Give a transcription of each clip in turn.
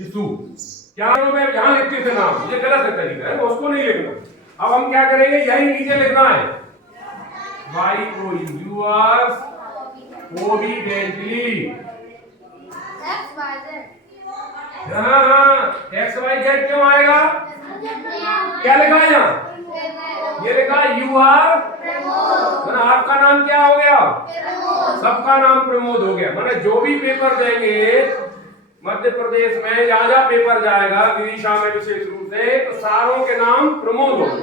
यीशु। क्या मैं यहाँ लिखते थे नाम, ये गलत है तरीका है, उसको नहीं लिखना। अब हम क्या करेंगे, यही नीचे लिखना है yours obediently। हाँ XYZ क्यों आएगा, क्या लिखा है यहाँ, ये लिखा यू आर, आपका नाम क्या हो गया, सबका नाम प्रमोद हो गया। मैंने जो भी पेपर देंगे मध्य प्रदेश में, जहाँ जहाँ पेपर जाएगा विदिशा में विशेष रूप से, तो सारों के नाम प्रमोद होंगे।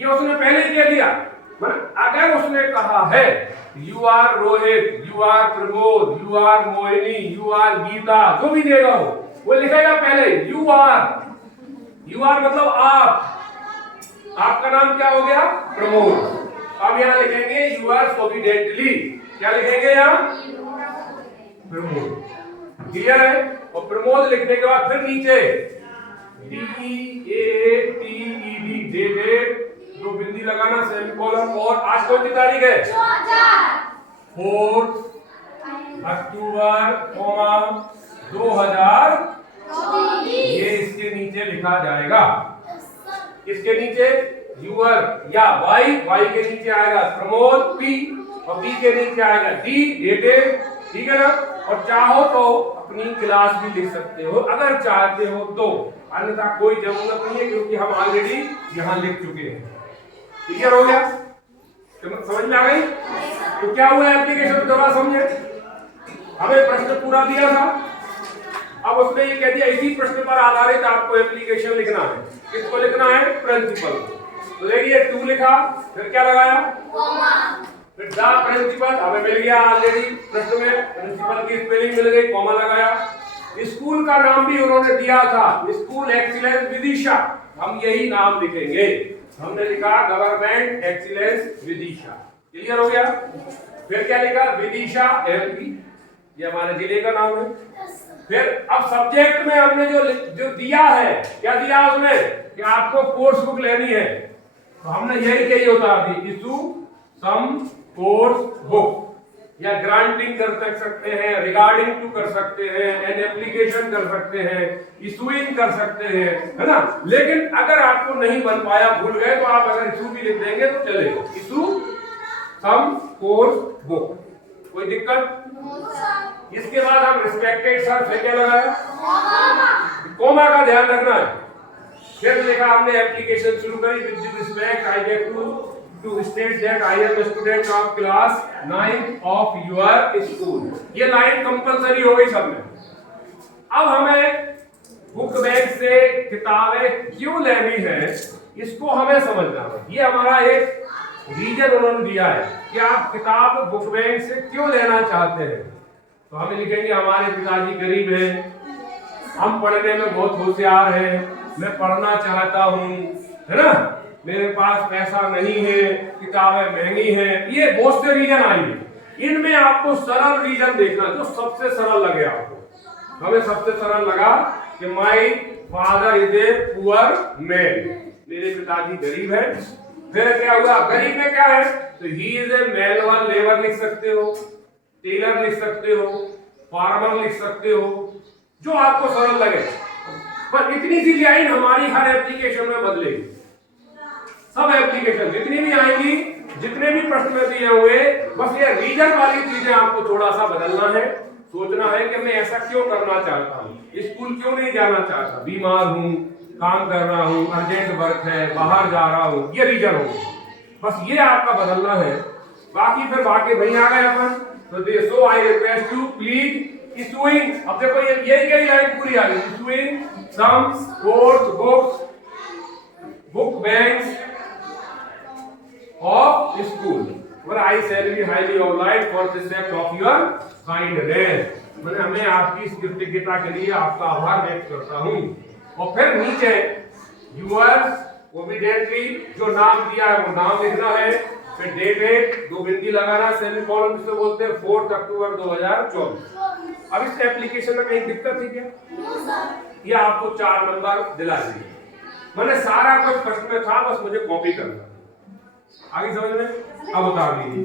ये उसने पहले कह दिया। अगर उसने कहा है you are Rohit, you are Pramod, you are Mohini, you are Geeta, जो भी देगा वो लिखेगा पहले यू आर मतलब आप, आपका नाम क्या हो गया, प्रमोद। अब यहाँ लिखेंगे यू आर ओबीडिएंटली, क्या लिखेंगे यहाँ, प्रमोद। क्लियर है। और प्रमोद लिखने के बाद फिर नीचे DEATED, डेटेड, दो बिंदी लगाना, सेमीकोलन, और आज कौन सी तारीख है, 4 अक्टूबर 2024। ये इसके नीचे लिखा जाएगा। इसके नीचे यूर या वाई के नीचे आएगा प्रमोद P, और P के नीचे आएगा D, डेटेड, ठीक है ना। और चाहो तो अपनी क्लास भी लिख सकते हो अगर चाहते हो तो, अन्यथा कोई जरूरत नहीं है क्योंकि हम ऑलरेडी यहाँ लिख चुके हैं। क्लियर हो गया, समझ में आ गई। तो क्या हुआ एप्लीकेशन, दोबारा समझे। हमें प्रश्न पूरा दिया था, अब उसने ये कह दिया इसी प्रश्न पर आधारित आपको एप्लीकेशन लिखना है। किसको लिखना है, प्रिंसिपल। तो देखिए 2 लिखा, फिर क्या लगाया, फिर द प्रिंसिपल, हमें मिल गया ऑलरेडी प्रश्न में, प्रिंसिपल की स्पेलिंग मिल गई, कॉमा लगाया। स्कूल का नाम भी उन्होंने दिया था, स्कूल एक्सीलेंस विदिशा, हम यही नाम लिखेंगे। हमने लिखा गवर्नमेंट एक्सीलेंस विदिशा। क्लियर हो गया। फिर क्या लिखा, विदिशा MP, ये हमारे जिले का नाम है। फिर अब सब्जेक्ट में हमने जो दिया है, क्या दिया उसने, कि आपको कोर्स बुक लेनी है, तो हमने यही कही होता है, इशू सम कोर्स बुक, या ग्रांटिंग कर सकते हैं, रिगार्डिंग टू कर सकते हैं, एन एप्लीकेशन कर सकते हैं, इशूइंग कर सकते हैं, है ना। लेकिन अगर आपको नहीं बन पाया, भूल गए, तो आप अगर इशू भी लिख देंगे तो चलेगा, इशू सम कोर्स बुक, कोई दिक्कत। इसके बाद हम रिस्पेक्टेड सर, फिर क्या लगाया, कोमा का ध्यान रखना है। फिर लिखा हमने एप्लीकेशन शुरू करी, with due respect I get to state that I am a student of class 9 of your school। ये लाइन कंपलसरी हो गई सब में। अब हमें बुक बैग से किताबें क्यों लेनी है, इसको हमें समझना है। ये हमारा एक रीजन उन्होंने दिया है कि आप किताब बुक बैग से क्यों लेना चाहते हैं। तो हमें लिखेंगे हमारे पिताजी गरीब हैं, हम पढ़ने में बहुत होशियार हैं, मैं पढ़ना चाहता हूँ, है ना, मेरे पास पैसा नहीं है, किताबें महंगी हैं। ये बहुत से रीजन आएंगे, इनमें आपको सरल रीजन देखना, जो सबसे सरल लगे आपको। हमें सबसे सरल लगा कि my father is a poor man, मेरे पिताजी गरीब है। फिर क्या हुआ, गरीब में क्या है, तो he is a manual labour लिख सकते हो, टेलर लिख सकते हो, फार्मर लिख सकते हो, जो आपको सरल लगे। पर इतनी सी लाइन हमारी हर एप्लीकेशन में बदलेगी। सब एप्लीकेशन जितनी भी आएंगी, जितने भी प्रश्न में दिए हुए, बस ये रीजन वाली चीजें आपको थोड़ा सा बदलना है, सोचना है कि मैं ऐसा क्यों करना चाहता हूँ, स्कूल क्यों नहीं जाना चाहता, बीमार हूँ, काम कर रहा हूँ, अर्जेंट वर्क है, बाहर जा रहा हूँ, ये रीजन होगा। बस ये आपका बदलना है। बाकी फिर बाकी वहीं आ गए अपन। तो so I request you please issuing, अब देखो यही कई लाइन पूरी आ गई, issuing some course books, book banks of school, where I shall be highly obliged for this act of your kindness। मैंने हमें आपकी इस कृतज्ञता के लिए आपका आभार व्यक्त करता हूँ। और फिर नीचे yours obediently, जो नाम दिया है वो नाम लिखना है, फिर डेटेड, दो बिंदी लगाना, सेमीकोलन जिसे बोलते हैं, 4 अक्टूबर 2024। अब इस एप्लीकेशन में कहीं दिक्कत है क्या, ये आपको 4 नंबर दिला दिए। मैंने सारा कुछ प्रश्न में था, बस मुझे कॉपी करना। आगे समझ में, अब बता दीजिए।